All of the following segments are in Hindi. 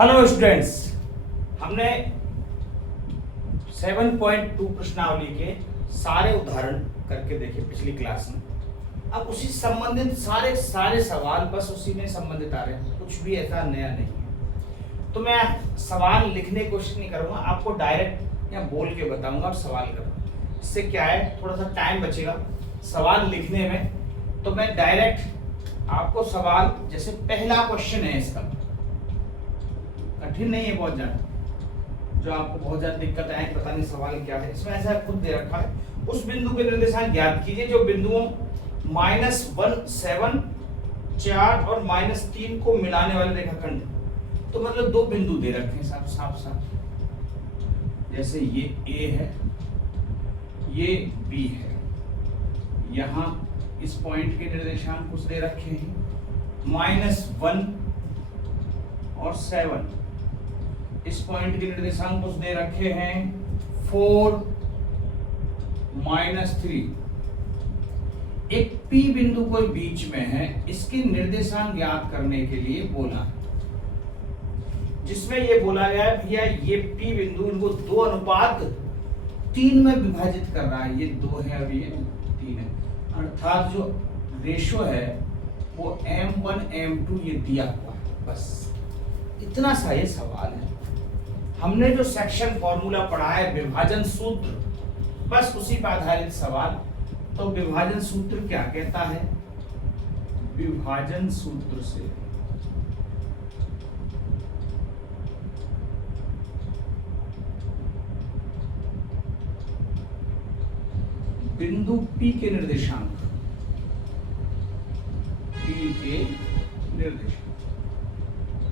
हेलो स्टूडेंट्स, हमने 7.2 प्रश्नावली के सारे उदाहरण करके देखे पिछली क्लास में। अब उसी संबंधित सारे सवाल बस उसी में संबंधित आ रहे हैं, कुछ भी ऐसा नया नहीं है। तो मैं सवाल लिखने की कोशिश नहीं करूंगा, आपको डायरेक्ट या बोल के बताऊंगा और सवाल करूंगा। इससे क्या है, थोड़ा सा टाइम बचेगा सवाल लिखने में। तो मैं डायरेक्ट आपको सवाल, जैसे पहला क्वेश्चन है, इसका कठिन नहीं है बहुत ज्यादा, जो आपको बहुत ज्यादा दिक्कत आए पता नहीं सवाल क्या है। इसमें ऐसा खुद दे रखा है, उस बिंदु के निर्देशांक ज्ञात कीजिए जो बिंदुओं -1, 7, 4 और -3 को मिलाने वाले रेखाखंड। तो मतलब दो बिंदु दे रखे हैं साफ, जैसे ये A है, ये B है। यहाँ इस पॉइंट के निर्देशांक कुछ दे रखे हैं -1 और 7। इस पॉइंट के निर्देशांक कुछ दे रखे हैं 4, -3। एक P बिंदु कोई बीच में है, इसके निर्देशांक ज्ञात करने के लिए बोला है, जिसमें ये बोला गया है भैया ये P बिंदु इनको 2:3 में विभाजित कर रहा है। ये 2 है और ये 3 है, अर्थात जो रेशो है वो M1 M2 ये दिया हुआ है। बस इतना सा ये सवाल है। हमने जो सेक्शन फॉर्मूला पढ़ा है विभाजन सूत्र, बस उसी पर आधारित सवाल। तो विभाजन सूत्र क्या कहता है? विभाजन सूत्र से बिंदु P के निर्देशांक,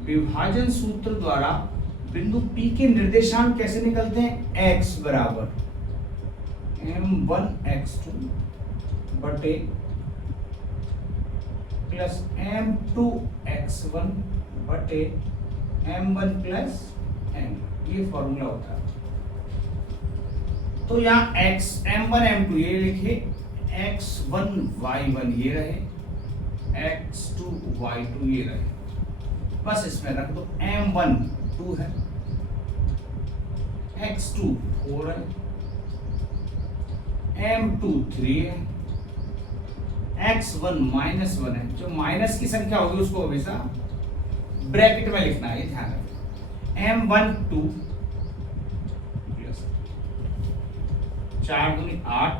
विभाजन सूत्र द्वारा बिंदु P के निर्देशांक कैसे निकलते हैं? x बराबर M1 x2 बटे प्लस M2 x1 बटे M1 प्लस M, ये फॉर्मूला होता है। तो यहाँ x M1 M2 ये लिखे, x1 y1 ये रहे, x2 y2 ये रहे। बस इसमें रख दो। M1 2 है, x2 4 है, M2 3 है, x1 -1 है। जो माइनस की संख्या होगी उसको हमेशा ब्रैकेट में लिखना है, ये ध्यान रखना। M1 2 4 दूनी 8,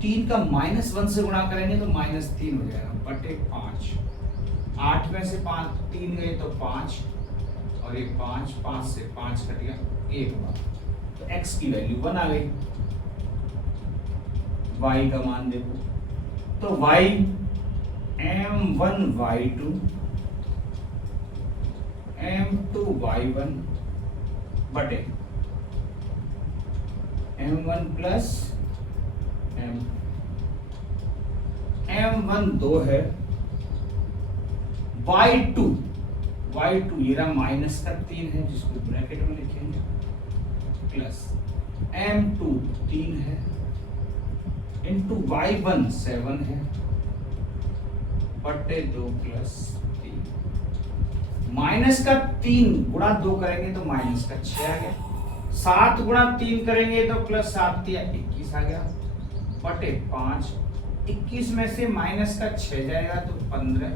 3 का -1 से गुणा करेंगे तो -3 हो जाएगा बटे 5। 8 में से 3 गए तो 5 और ये 5 से 5 कट गया, 1 बार। तो x की वैल्यू 1 आ गई। y का मान देखो, तो y M1 y2 M2 y1 बटे M1 प्लस M1 2 है, y2 ये रहा माइनस का 3 है जिसको ब्रैकेट में लिखेंगे, प्लस M2 3 है इंटू y1 7 है बटे 2 प्लस 3। माइनस का 3 गुणा 2 करेंगे तो माइनस का 6 आ गया। 7 गुणा 3 करेंगे तो प्लस 7 दिया 21 आ गया बटे 5। 21 में से माइनस का 6 जाएगा तो 15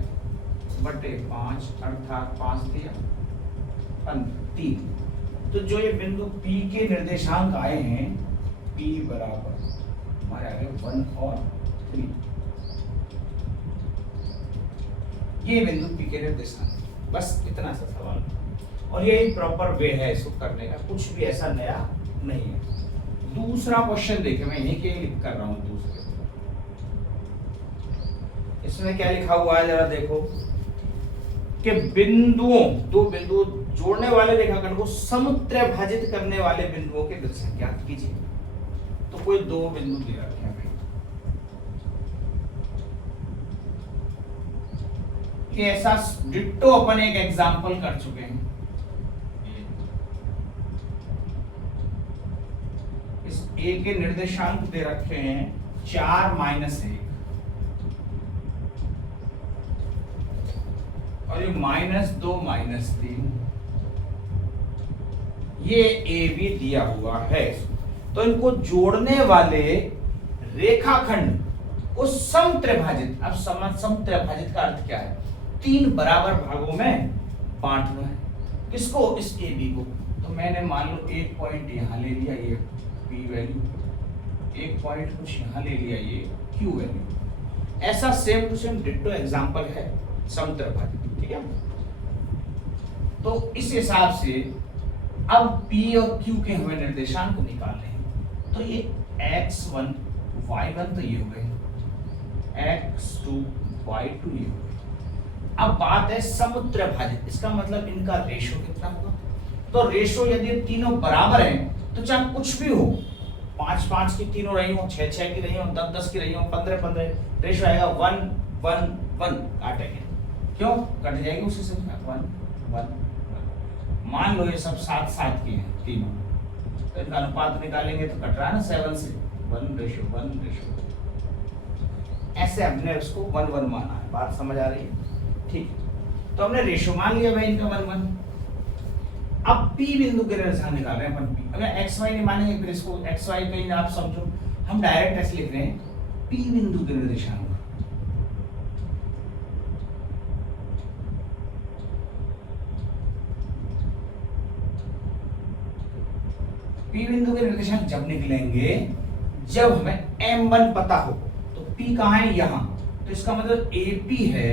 बटे 5, अर्थात 5 दिया 3। तो जो ये बिंदु P के निर्देशांक आए हैं, P बराबर हमारे आगे 1 और 3, ये बिंदु P के निर्देशांक। बस इतना सा सवाल, और यही प्रॉपर वे है इसको करने का, कुछ भी ऐसा नया नहीं है। दूसरा क्वेश्चन देखें, मैं यहीं के लिख कर रहा हूं दूसरे। इसमें क्या लिखा हुआ है जरा देखो कि दो बिंदुओं जोड़ने वाले रेखाखंड को समुत्त्रभाजित करने वाले बिंदुओं के निर्देशांक ज्ञात कीजिए। तो कोई दो बिंदु दे रखे हैं कि ऐसा डिट्टो अपन एक एग्जांपल कर चुके हैं। इस A के निर्देशांक दे रखे हैं 4 - 1 और ये -2 -3, ये ए बी दिया हुआ है। तो इनको जोड़ने वाले रेखाखंड को समत्रिभाजित, अब समत्रिभाजित का अर्थ क्या है? 3 बराबर भागों में बांटना है। किसको? इस ए बी को। तो मैंने मान लो एक पॉइंट यहां ले लिया, ये पी वैल्यू, एक पॉइंट कुछ यहां ले लिया, ये क्यू वैल्यू। ऐसा same to same ditto example है समत्रिभाजित, ठीक है। तो इस हिसाब से अब P और Q के हमें निर्देशांक निकालने हैं। तो ये x1 y1 तो ये हो गए, x2 y2 ये हो गए। अब बात है समत्रिभाजित, इसका मतलब इनका रेशो कितना होगा? तो रेशो यदि तीनों बराबर हैं तो चाहे कुछ भी हो, 5-5 की तीनों रही हो, 6-6 की रही हो, 10-10 की रही हो, 15-15, रेशो आएगा 1-1-1। काटेंगे क्यों? कट जाएगी उसी से 1-1। मान लो ये सब 7-7 के हैं तीनों, तो इनका अनुपात निकालेंगे तो कट रहा है ना 7 से 1:1। ऐसे हमने उसको 1-1 माना है। बात समझ आ रही है? ठीक। तो हमने रेशो मान लिया भाई इनका 1-1। अब P बिंदु के निर्देशांक निकाल रहे हैं अपन P। अगर XY नहीं मानेंगे फिर इसको XY कहीं आप समझो, हम डायरेक्ट ऐसे लिख रहे हैं P बिंदु के निर्देशांक। P बिंदु के निर्देशांक जब निकलेंगे जब हमें M1 पता हो। तो P कहां है? यहां। तो इसका मतलब AP है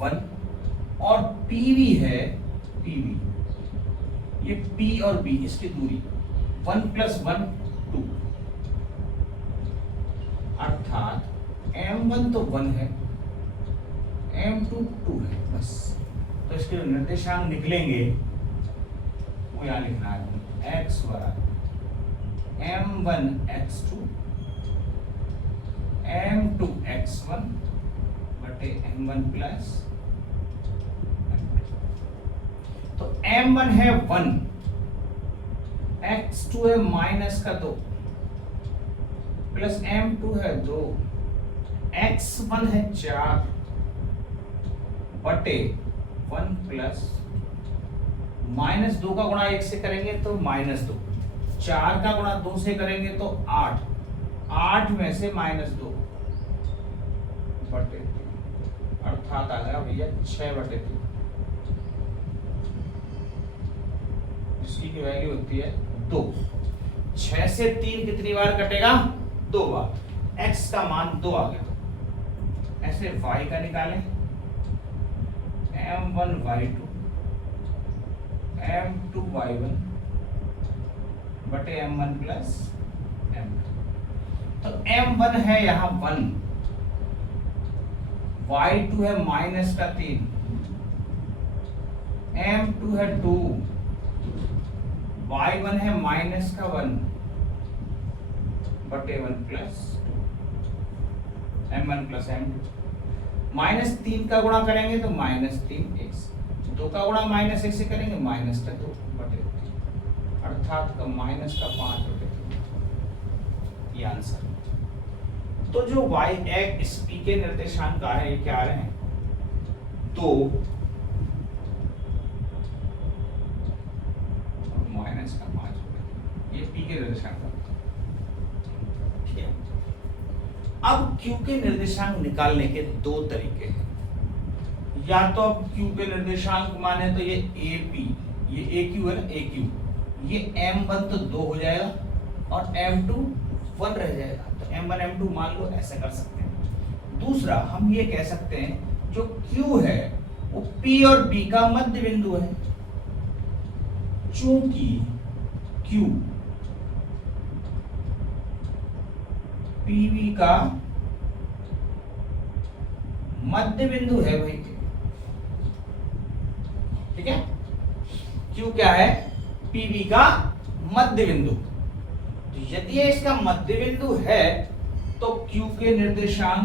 1 और PV है PV। ये P और B इसकी दूरी 1 + 1 2, अर्थात M1 तो 1 है, M2 2 है बस। तो इसके निर्देशांक निकलेंगे वो यहां लिखना है x M1 x2 M2 x1 बटे M1 प्लस। तो M1 है 1, x2 है -2 प्लस M2 है 2, x1 है 4 बटे 1 प्लस -2 का गुणा 1 से करेंगे तो -2, 4 का गुणा 2 से करेंगे तो 8, 8 में से -2 बटे 3, अर्थात आ गया भैया 6/3। इसकी की वैल्यू होती है 2। 6 से 3 कितनी बार कटेगा? 2 बार। x का मान 2 आ गया। ऐसे y का निकालें, M1 y2 M2 y1 बटे M1 प्लस M2। तो M1 है यहां 1, y2 है -3, M2 है 2, y1 है -1 बटे 1 प्लस M1 प्लस M2। -3 का गुणा करेंगे तो -3x, 2 का गुणा -1 से करेंगे -2 बटे 3, अर्थात का -5 बटे 3। ये आंसर। तो जो y x p के निर्देशांक आ रहे हैं, ये क्या आ रहे हैं? 2 और -5 बटे 3, ये p के निर्देशांक। ठीक है। अब q के निर्देशांक निकालने के 2 तरीके हैं। या तो अब q के निर्देशांक माने तो ये AP, ये AQ है ना, AQ, ये M1 तो 2 हो जाएगा और M2 1 रह जाएगा। तो M1 M2 मान लो, ऐसे कर सकते हैं। दूसरा हम ये कह सकते हैं जो Q है वो P और B का मध्य बिंदु है। चूंकि Q PV का मध्य बिंदु है भाई, ठीक है। Q क्या है? PV का मध्य बिंदु। तो यदि ये इसका मध्य बिंदु है तो Q के निर्देशांक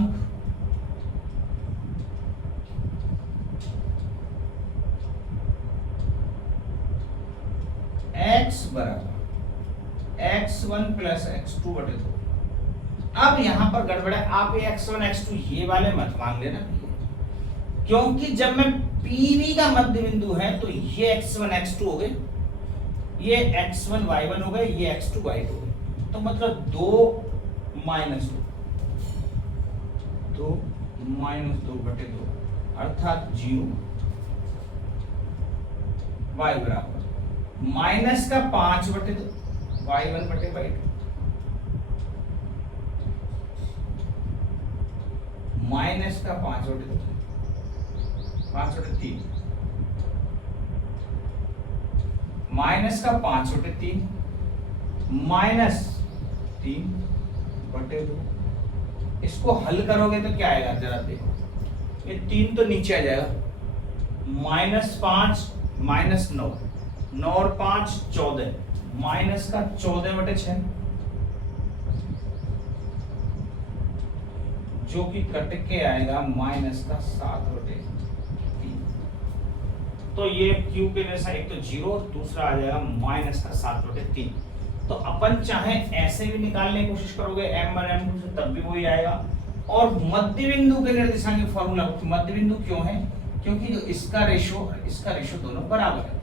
x बराबर x1 प्लस x2 बटे 2, अब यहाँ पर गड़बड़ है, आप ये x1 x2 ये वाले मत मान लेना, क्योंकि जब मैं PV का मध्य बिंदु है तो ये x1 x2 हो गए, ये x1 y1 हो गए, ये x2 y2 हो गए, तो मतलब 2 माइनस 2 माइनस 2/2 अर्थात 0, y बराबर माइनस का 5/2 y1/2 माइनस का 5/2 5/3 माइनस का 5/3 माइनस 3/2। इसको हल करोगे तो क्या आएगा जरा देखो, ये 3 तो नीचे आ जाएगा, -5 -9 9 और 5 14 माइनस का 14/6 जो कि कट के आएगा माइनस का 7/3। तो ये क्यू के जैसा एक तो 0, दूसरा आ जाएगा माइनस का 7/3। तो अपन चाहे ऐसे भी निकालने की कोशिश करोगे m1 m2 से तब भी वही आएगा। और मध्य बिंदु के निर्देशांक की फॉर्मूला, मध्य बिंदु क्यों है, क्योंकि जो इसका रेशो दोनों बराबर है।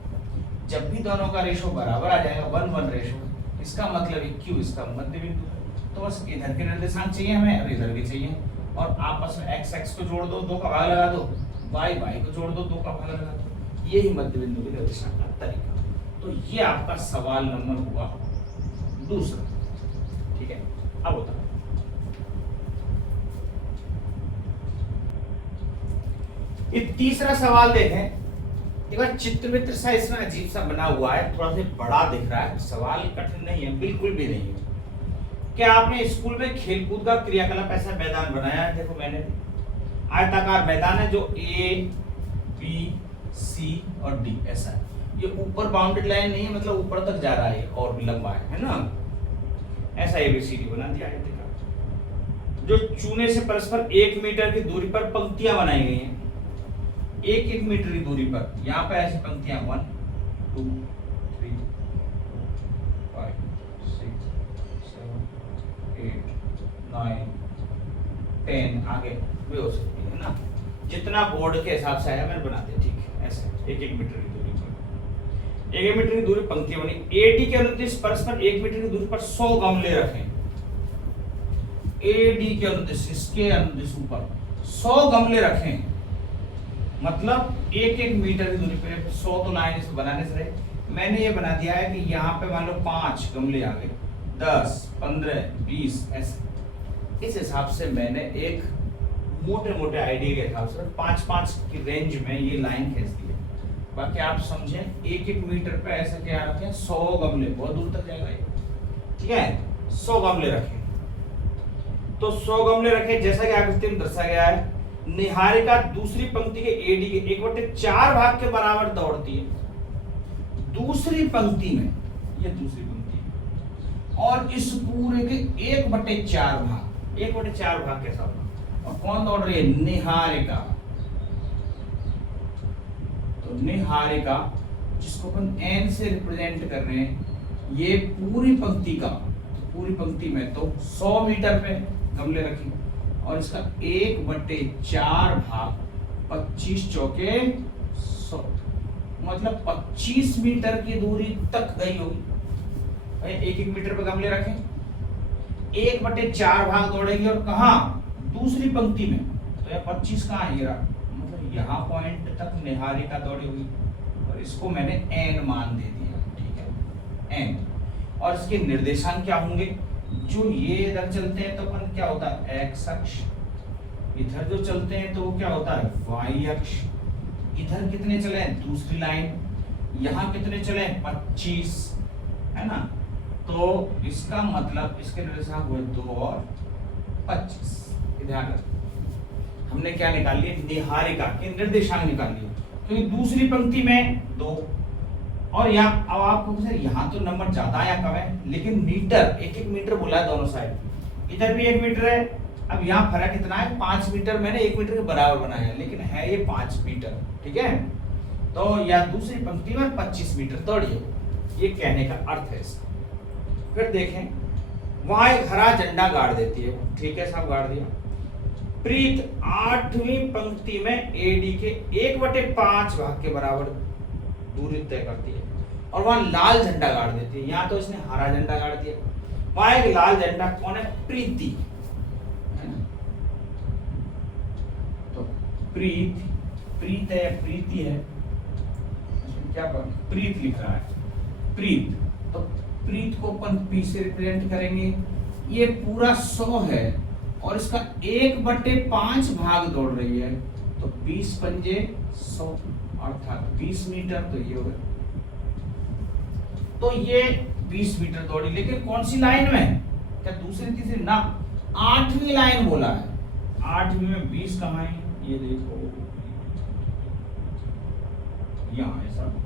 जब भी दोनों का रेशो बराबर आ जाएगा 1:1 रेशो, इसका मतलब है क्यू इसका मध्य बिंदु है। तो बस इधर के निर्देशांक चाहिए हमें और इधर भी चाहिए, और आपस में x x को जोड़ दो, 2 का भाग लगा दो, y y को जोड़ दो, 2 का भाग लगा दो, यही मध्य बिंदु के निर्देशांक का तरीका। तो ये आपका सवाल नंबर हुआ दूसरा। ठीक है, अब होता है ये तीसरा सवाल देखें। एक बार चित्रमित्र सा इसमें अजीब सा बना हुआ है, थोड़ा सा बड़ा दिख रहा है। सवाल कठिन नहीं है, बिल्कुल भी नहीं है। क्या आपने स्कूल में खेलकूद का क्रियाकलाप ऐसा मैदान बनाया है? देखो मैंने आयताकार मैदान है जो A B C और D ऐसा है। ये ऊपर बाउंड्री लाइन नहीं है, मतलब ऊपर तक जा रहा है और लंबा है ना, ऐसा ABCD बना दिया है। जो चूने से परस्पर 1 मीटर की दूरी पर पंक्तियां बनाई गई हैं, 1 मीटर की दूरी पर, यहाँ पे ऐसी पंक्तियां 1 2 3 5 6 7 8 9 10 आगे भी हो सकती है ना, जितना बोर्ड के हिसाब से आया मैंने बना दिया। ठीक है, ऐसे 1 मीटर की दूरी पर 1 मीटर की दूरी पंक्तियां बनी। AD के अनुदिश परस्पर 1 मीटर की दूरी पर 100 गमले रखें। AD के अनुदिश, इसके अनुदिश ऊपर 100 गमले रखें, मतलब 1 मीटर की दूरी पर 100 तो लाइन इसको बनाने से रहे। मैंने ये बना दिया है कि यहाँ पे मान लो 5 गमले आ गए, 10 15 20 ऐसे। इस हिसाब से मैंने एक मोटे मोटे आइडिया के हिसाब से 5-5 की रेंज में ये लाइन खींच दी है। बाकी आप समझें 1 मीटर पे ऐसे क्या रखें, 100 गमले, बहुत दूर तक जाएगा ये। ठीक है, 100 गमले रखें। तो 100 गमले रखें, जैसा कि आकृति में दर्शाया गया है। निहारिका दूसरी पंक्ति के AD के 1/4 भाग के बराबर दौड़ती है। दूसरी पंक्ति में, ये दूसरी पंक्ति है, और इस पूरे के 1/4 भाग, 1/4 भाग कैसा होगा, और कौन दौड़ रही है, निहारिका। तो निहारिका, जिसको अपन N से रिप्रेजेंट कर रहे हैं, ये पूरी पंक्ति का, पूरी पंक्ति में तो 100 मीटर पे गमले रखें, और इसका 1/4 भाग 25 चौके 100, मतलब 25 मीटर की दूरी तक गई होगी। 1 मीटर पे गमले रखें, 1/4 भाग दौड़ेगी, और कहा, दूसरी पंक्ति में। तो यह 25 कहाँ है, मतलब यहाँ पॉइंट तक निहारिका दौड़ी हुई, और इसको मैंने N मान दे दिया। ठीक है, N। और इसके निर्देशांक क्या होंगे, जो ये इधर चलते हैं तो अपन क्या होता है, x अक्ष, इधर जो चलते हैं तो वो क्या होता है, y अक्ष। इधर कितने चले हैं, दूसरी लाइन, यहाँ कितने चले, 25, है ना। तो इसका मतलब इसके निर्देशांक हुए 2 और 25। ध्यान रखो, हमने क्या निकाल लिया, निहारिका के निर्देशांक निकाल लिए, क्योंकि दूसरी पंक्ति में 2, और यहाँ अब आपको यहाँ तो नंबर ज्यादा या कम है, लेकिन मीटर 1 मीटर बोला है दोनों साइड, इधर भी 1 मीटर है। अब यहाँ फर्क कितना है, 5 मीटर, मैंने 1 मीटर के बराबर बनाया है, लेकिन है ये 5 मीटर। ठीक है, तो या दूसरी पंक्ति में 25 मीटर दौड़िए, ये कहने का अर्थ है इसका। फिर देखें वहां एक हरा झंडा गाड़ देती है, ठीक है साहब, गाड़ दिया। प्रीत 8वीं पंक्ति में एडी के 1/5 भाग के बराबर दूरी तय करती है और वहां लाल झंडा गाड़ देती है। यहाँ तो इसने हरा झंडा गाड़ दिया, वहां एक लाल झंडा, कौन है? प्रीति, है ना? तो प्रीत है या प्रीति है, क्या प्रीत लिख रहा है, प्रीत। तो प्रीत को अपन पी से रिप्रेजेंट करेंगे। ये पूरा 100 है और इसका 1/5 भाग दौड़ रही है, तो 20 पंजे 100 अर्थात 20 मीटर। तो ये हो गया, तो ये 20 मीटर दौड़ी, लेकिन कौन सी लाइन में? क्या दूसरी तीसरी? ना, 8वीं लाइन बोला है। 8वीं में 20 कहाँ है? ये देखो, यहाँ है सब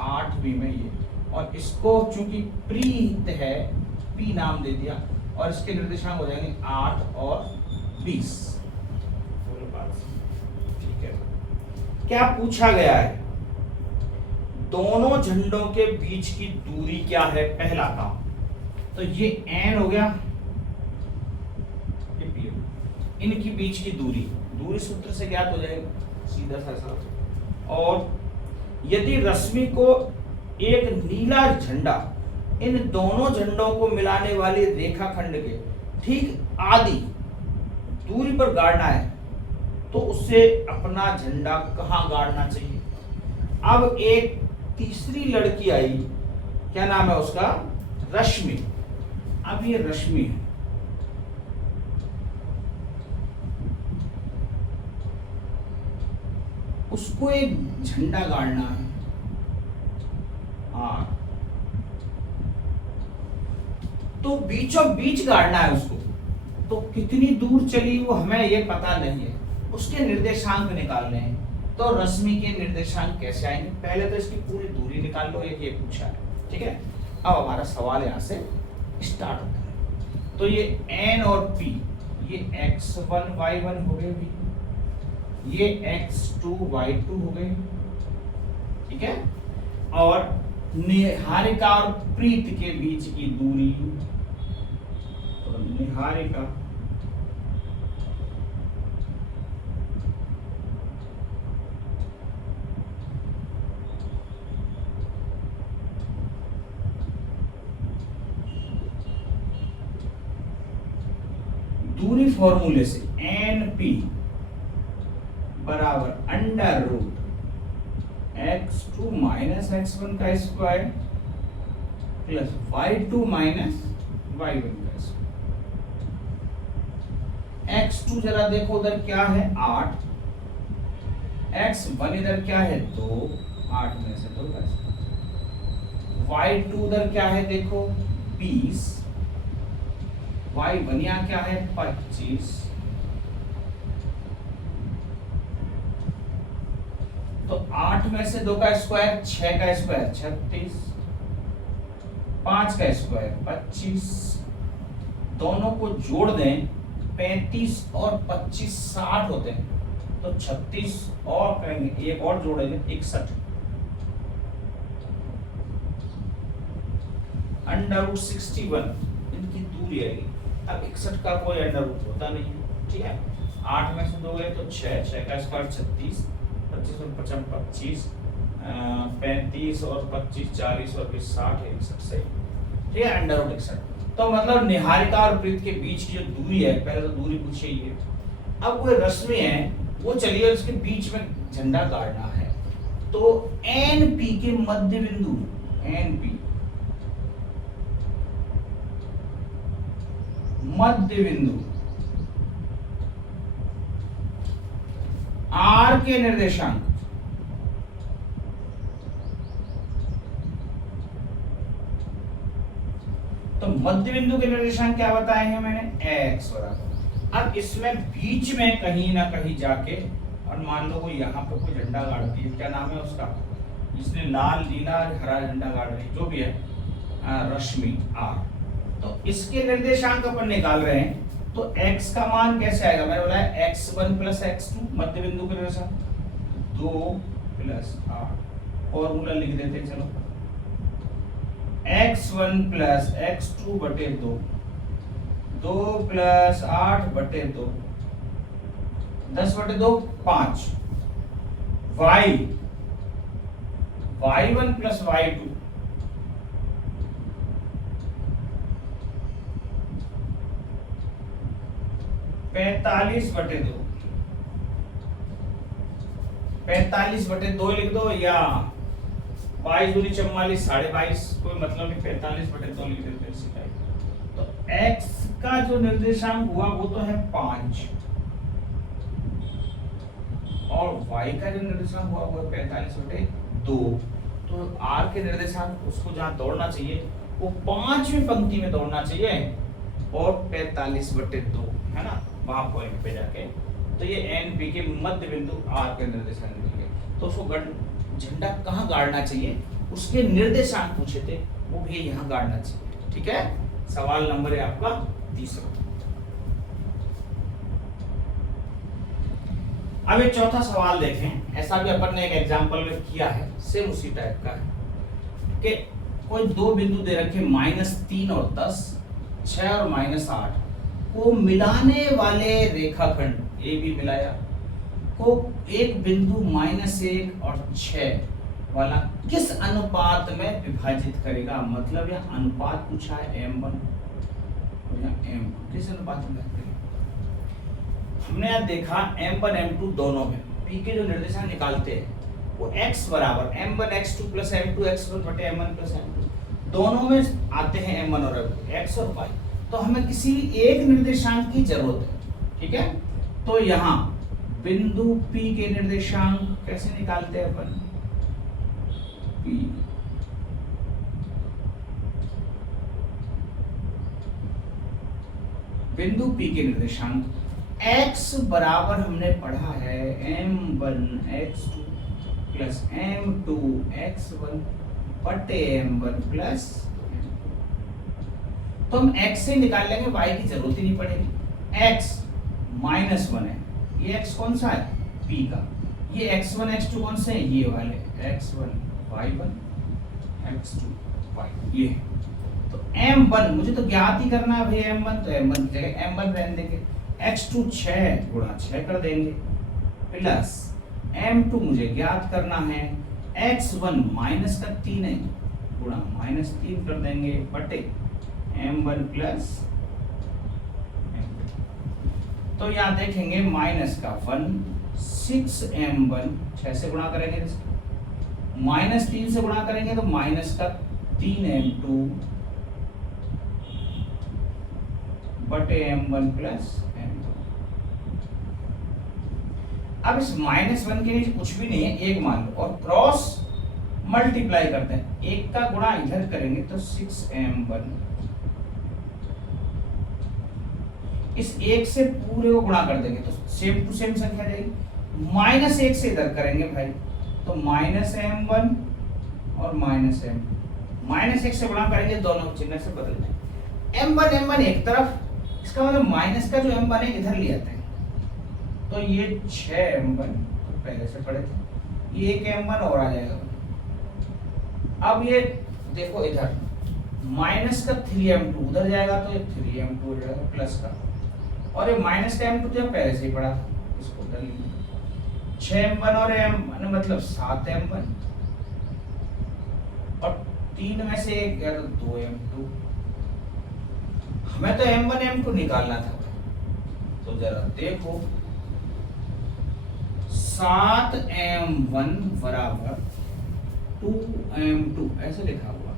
8वीं में ये, और इसको चूंकि प्रीत है, पी नाम दे दिया, और इसके निर्देशांक हो जाएंगे 8 और 20। ठीक है, क्या पूछा गया है? दोनों झंडों के बीच की दूरी क्या है? पहला काम तो ये n हो गया, ये p, इनकी बीच की दूरी सूत्र से ज्ञात हो जाएगी, सीधा सा। और यदि रश्मि को एक नीला झंडा इन दोनों झंडों को मिलाने वाली रेखाखंड के ठीक आधी दूरी पर गाड़ना है, तो उससे अपना झंडा कहां गाड़ना चाहिए? अब एक तीसरी लड़की आई, क्या नाम है उसका? रश्मि। अब ये रश्मि है, उसको एक झंडा गाड़ना है R, तो बीचों बीच गाड़ना है उसको। तो कितनी दूर चली वो हमें ये पता नहीं है, उसके निर्देशांक निकालने हैं। तो रश्मि के निर्देशांक कैसे आएंगे? पहले तो इसकी पूरी दूरी निकाल लो, ये पूछा है, ठीक है। अब हमारा सवाल यहाँ से स्टार्ट होता है। तो ये n और p, ये x1 y1 हो गए भी, ये x2 y2 हो गए, ठीक है। और निहारिका और प्रीत के बीच की दूरी, तो निहारिका दूरी फॉर्मूले से NP बराबर under root x2 minus x1 का square plus y2 minus y1 का स्क्वायर। x2 जरा देखो उधर क्या है? 8, x1 इधर क्या है? 2, 8 में से 2 का स्क्वायर। y2 उधर क्या है? देखो 20, y1 यहाँ क्या है? 25। तो 8 में से 2 का स्क्वायर, 6 का स्क्वायर 36, 5 का स्क्वायर 25, दोनों को जोड़ दें 35 और 25 60 होते हैं, तो 36 और करेंगे, एक और जोड़ेंगे 61, अंडर रूट 61 इनकी दूरी आएगी। अब 61 का कोई अंडर रूट होता नहीं है, ठीक है। 8 में से 2 गए तो 6 का स्क्वायर 36, 25 और 25 35 और 25 40 और 20 60 है, 61 सही, ठीक है, अंडर रूट 61। तो मतलब निहारिका और प्रीत के बीच की जो दूरी है, पहले तो दूरी पूछी ही है। अब कोई रश्मि है, वो चलिए उसके बीच में झंडा गाड़ना है, तो NP के मध्य बिंदु, NP मध्य बिंदु R के निर्देशांक, तो मध्य बिंदु के निर्देशांक क्या बताए हैं मैंने? x बराबर। अब इसमें बीच में कहीं ना कहीं जाके, और मान लो कोई यहाँ पे कोई झंडा गाड़ती है, क्या नाम है उसका? इसने लाल नीला हरा झंडा गाड़ रही, जो भी है, रश्मि R। तो इसके निर्देशांक अपन निकाल रहे हैं, तो x का मान कैसे आएगा? मैंने बोला है x1 प्लस x2 मध्य बिंदु के निर्देशांक, 2 प्लस 8, फॉर्मूला लिख देते चलो। x1 प्लस x2 बटे 2, 2 प्लस 8 बटे 2, 10 बटे 2 5, y1 प्लस y2 45 बटे 2, 45 बटे 2 लिख दो, या 22 दूनी 44, 22.5, कोई मतलब नहीं, 45 बटे 2 लिख देते हैं। तो x का जो निर्देशांक हुआ वो तो है 5, और y का जो निर्देशांक हुआ वो 45 बटे 2। तो r के निर्देशांक उसको जहां दौड़ना चाहिए वो 5वीं पंक्ति में दौड़ना चाहिए, और 45 बटे 2 है ना, वहां पॉइंट पे जाके। तो ये NP के मध्य बिंदु r के निर्देशांक मिल गए। तो उसको झंडा कहाँ गाड़ना चाहिए, उसके निर्देशांक पूछे थे, वो भी यहाँ गाड़ना चाहिए। ठीक है, सवाल नंबर है आपका तीसरा। अब एक चौथा सवाल देखें, ऐसा भी अपन ने एक एग्जांपल में किया है, सेम उसी टाइप का है कि कोई दो बिंदु दे रखे -3 और 10, 6 और -8 को मिलाने वाले रेखाखंड ए बी मिलाया को एक बिंदु -1 और 6 वाला किस अनुपात में विभाजित करेगा। मतलब यह अनुपात पूछा है m1 और यहाँ m2, किस अनुपात में विभाजित करेगा। हमने यहाँ देखा m1 m2 दोनों में p के जो निर्देशांक निकालते हैं वो x बराबर m1 x2 plus m2 x1 बटे m1 प्लस m2, दोनों में आते हैं m1 और m2, x और y। तो हमें किसी एक निर्देशांक की जरूरत है। ठीक है, तो यहाँ बिंदु P के निर्देशांक कैसे निकालते हैं अपन, P बिंदु P के निर्देशांक x बराबर हमने पढ़ा है m1 x2 plus m2 x1 बटे m1 प्लस, तो हम x से निकाल लेंगे, y की जरूरत ही नहीं पड़ेगी। x -1 है, ये x कौन सा है, p का, ये x1 x2 कौन से हैं, ये वाले x1 y1 x2 y, ये तो m1 मुझे तो ज्ञात ही करना है भाई, m1 तो m1 की जगह m1 रहने देंगे, x2 6 गुणा 6 कर देंगे, प्लस m2 मुझे ज्ञात करना है, x1 माइनस का 3 है गुणा -3 कर देंगे, बटे m1 प्लस m2। तो यहाँ देखेंगे माइनस का 1, 6m1 6 से गुणा करेंगे, -3 से गुणा करेंगे तो माइनस का 3m2 बटे m1 प्लस m2। अब इस -1 के नीचे कुछ भी नहीं है, एक मान लो, और क्रॉस मल्टीप्लाई करते हैं, एक का गुणा इधर करेंगे तो 6m1, इस एक से पूरे को गुणा कर देंगे तो सेम टू सेम संख्या जाएगी, -1 से इधर करेंगे भाई तो -m1 और -m2, -1 से गुणा करेंगे, दोनों चिन्ह से बदल जाएंगे, m1 एक तरफ, इसका मतलब माइनस का जो m1 है इधर ले आते हैं, तो ये 6m1 तो पहले से पढ़े थे, ये एक m1 और आ जाएगा। अब ये देखो इधर माइनस का 3m2 उधर जाएगा तो ये 3m2 हो जाएगा प्लस का, और ये माइनस का m2 तो पहले से ही पढ़ा था, इसको उधर लिखिए, 6m1 और m मतलब 7m1, और 3 में से एक गया तो 2m2, हमें तो m1 m2 निकालना था, तो जरा देखो 7m1 बराबर 2m2 ऐसे लिखा हुआ,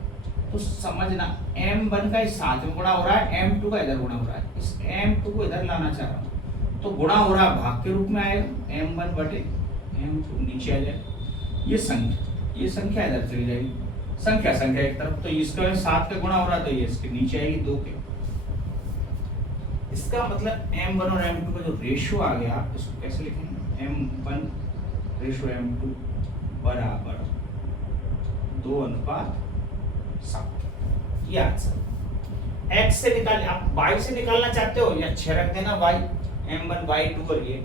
तो समझना m1 का इस 7 में गुणा हो रहा है, m2 का इधर गुणा हो रहा है, इस m2 को इधर लाना चाह रहा हूँ, तो गुणा हो रहा भाग के रूप में आएगा, m1 बटे m2 नीचे आ जाए, ये संख्या इधर चली जाएगी, संख्या एक तरफ, तो इसका 7 का गुणा हो रहा है तो ये इसके नीचे आएगी 2 के। इसका मतलब m1 और m2 का जो रेशियो आ गया, इसको कैसे लिखेंगे, m1 रेशियो m2 बराबर 2:7, ये आंसर। x से निकाल, आप y से निकालना चाहते हो या 6 रख देना, y m1 y2 और ये,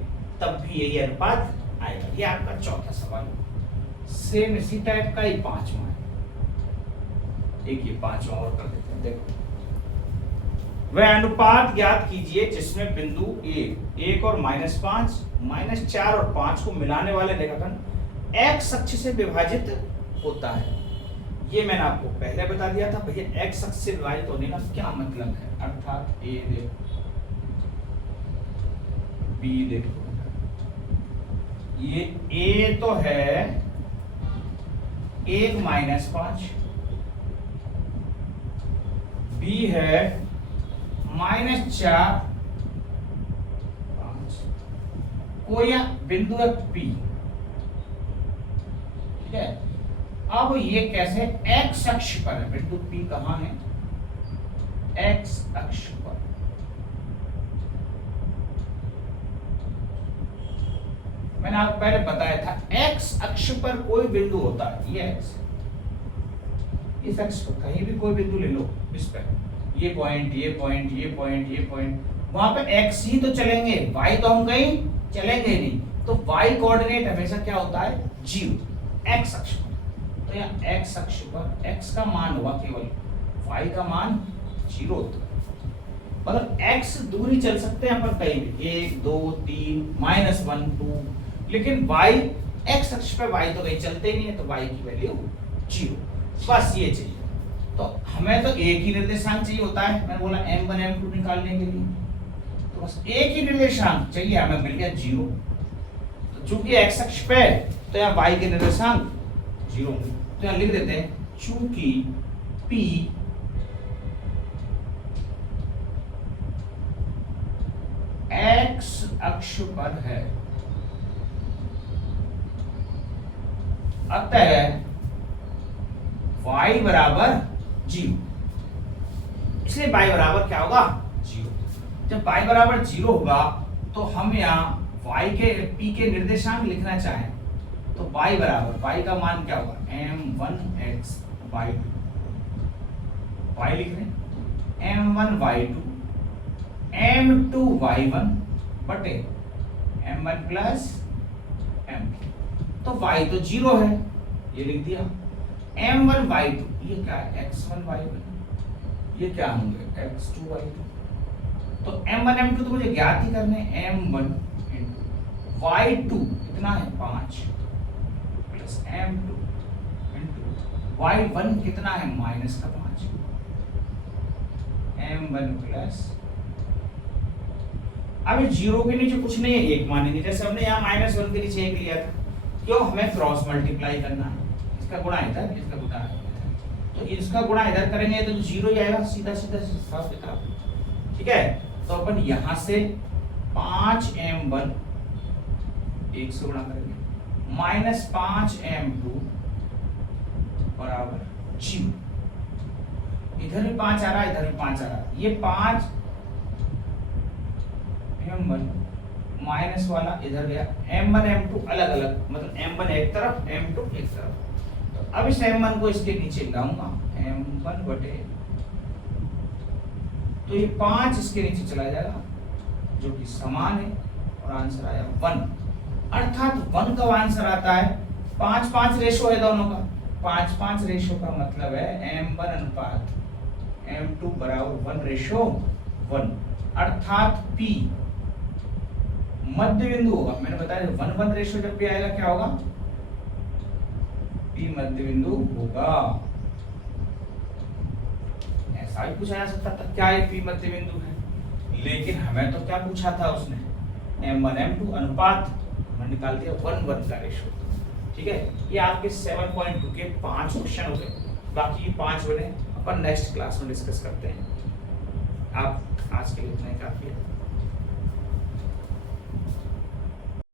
तब भी यही अनुपात आएगा। ये आपका चौथा सवाल। सेम इसी टाइप का ही पांचवा है। एक ये 5वां और कर देते हैं। देखो, वह अनुपात ज्ञात कीजिए जिसमें बिंदु ए 1 और -5, -4 और 5 को मिलाने वाले रेखाखंड एक्स अक्ष से विभाजित होता है। ये मैंने आपको पहले बता दिया था भैया, एक्स अक्ष से विभाजित होने का क्या मतलब है, अर्थात ए देखो, बी देखो, ये ए तो है 1 -5, बी है -4 5, कोई बिंदु है पी, ठीक है। अब ये कैसे, एक्स अक्ष पर है, बिंदु पी कहां है, एक्स अक्ष पर। मैंने आपको पहले बताया था, एक्स अक्ष पर कोई बिंदु होता है, ये एक्स, इस अक्ष पर कहीं भी कोई बिंदु ले लो, इस पर ये पॉइंट, ये पॉइंट, ये पॉइंट, ये पॉइंट, वहां पे एक्स ही तो चलेंगे, वाई तो हम कहीं चलेंगे नहीं। तो वाई कोऑर्डिनेट हमेशा क्या होता है, 0, एक्स अक्ष पर। तो यहाँ एक्स अक्ष पर एक्स का मान होगा केवल, वाई का मान 0 होता है। मतलब एक्स दूरी चल सकते हैं अपन कहीं भी, 1 2 3 -1 2, लेकिन वाई, एक्स अक्ष पर वाई तो कहीं चलते ही नहीं है, तो वाई की वैल्यू 0, बस ये चाहिए। तो हमें तो एक ही निर्देशांक चाहिए होता है, मैंने बोला m1 m2 निकालने के लिए, तो बस एक ही निर्देशांक चाहिए, हमें मिल गया 0। तो चूंकि x अक्ष पे, तो यहाँ y के निर्देशांक 0 होंगे, तो यहाँ लिख देते हैं चूंकि p x अक्ष पर है, अतः y बराबर 0, इसलिए y बराबर क्या होगा, 0। जब y बराबर 0 होगा तो हम यहाँ y के p के निर्देशांक लिखना चाहें तो y बराबर, y का मान क्या होगा, m1x y2, y लिख रहे हैं, m1 y2 m2 y1 बटे m1 प्लस m2, तो y तो 0 है, ये लिख दिया। m1 y2, ये क्या है, x1 y1, ये क्या होंगे, x2 y2। तो m1 m2 तो मुझे ज्ञात ही करने, m1 into y2 कितना है 5 प्लस m2 into y1 कितना है -5, m1 प्लस, अभी 0 के नीचे कुछ नहीं है, एक मानेंगे, जैसे हमने यहाँ -1 के नीचे 1 लिया था, क्यों, हमें क्रॉस मल्टीप्लाई करना है, इसका गुणा इधर, इसका गुणा इधर, तो इसका गुणा इधर करेंगे तो 0 ही आएगा, सीधा सीधा साफ किताब, ठीक है। तो अपन यहां से 5m1 1 से गुणा करेंगे, -5m2 बराबर 0, इधर भी 5 आ रहा है, इधर भी 5 आ रहा है, ये 5 m1 माइनस वाला इधर गया, m1 m2 अलग अलग, मतलब m1 एक तरफ m2 एक तरफ। तो अब इस m1 को इसके नीचे लाऊंगा, m1 बटे, तो ये 5 इसके नीचे चला जाएगा जो कि समान है, और आंसर आया 1। अर्थात 1 का आंसर आता है, 5-5 रेशो है दोनों का, 5-5 रेशो का मतलब है m1 अनुपात m2 बराबर 1:1, अर्थात p मध्य बिंदु होगा। मैंने बताया 1:1 रेशो जब भी आएगा क्या होगा, p मध्य बिंदु होगा। ऐसा भी पूछा जा सकता था क्या ये p मध्य बिंदु है, लेकिन हमें तो क्या पूछा था उसने, m1 m2 अनुपात, हमने निकाल दिया 1:1 का रेशो, ठीक है। ये आपके 7.2 के 5 क्वेश्चन हो गए, बाकी 5 बने अपन नेक्स्ट क्लास में डिस्कस करते हैं। आप आज के लिए इतना ही काफी है।